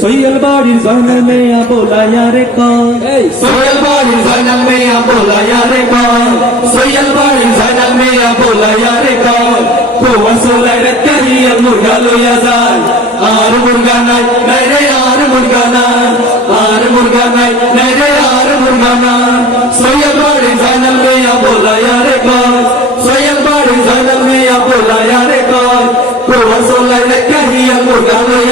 soil बाड़ी जंगल में आ बोला यारे कौन सोयल बाड़ी जंगल में आ बोला यारे कौन सोयल बाड़ी जंगल में आ बोला यारे कौन कोवर सोले रे कही अब मुर्गा लो यार आर मुर्गा नहीं नहीं रे आर मुर्गा ना आर मुर्गा नहीं नहीं रे आर मुर्गा ना सोयल बाड़ी जंगल में आ बोला यारे कौन सोयल बाड़ी जंगल में आ बोला यारे कौन कोवर सोले रे कही अब मुर्गा लो य